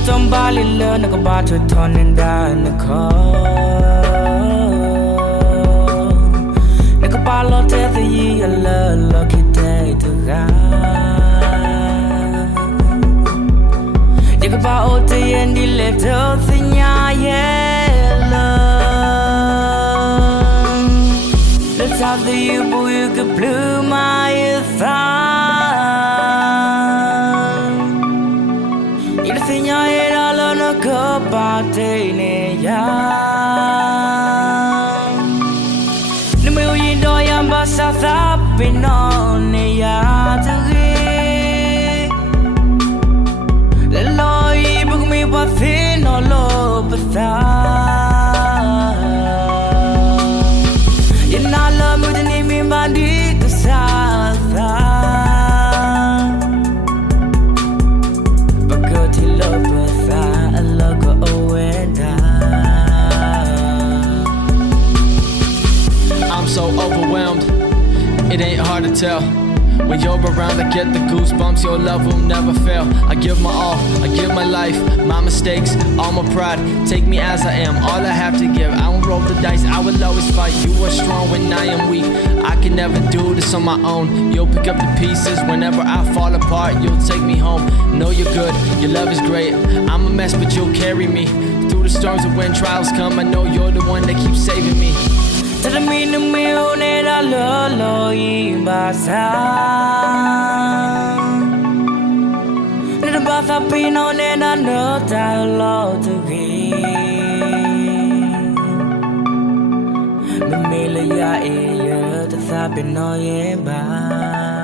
don't bali learn about to turn and down the call. Nigga palo te the ye lucky day to God. Nigga pa o te and the left out in ya yellow. Let's have the you boy you could blue my thumb. You think I ain't all on a cup of tea, yeah. The million dollar bus up in on the yard. The lawyer book me what thin all over that. You not love me, the name in my dick, the south. I'm so overwhelmed, it ain't hard to tell. When you're around, I get the goosebumps. Your love will never fail. I give my all, I give my life, my mistakes, all my pride. Take me as I am, all I have to give. I won't roll the dice, I will always fight. You are strong when I am weak. I can never do this on my own. You'll pick up the pieces whenever I fall apart. You'll take me home. Know you're good, your love is great. I'm a mess, but you'll carry me through the storms and when trials come. I know you're the one that keeps saving me. Tell me the meal that I love in Basa. Little bath up in on and I know that love to be. The meal ya the sabi no ye ba.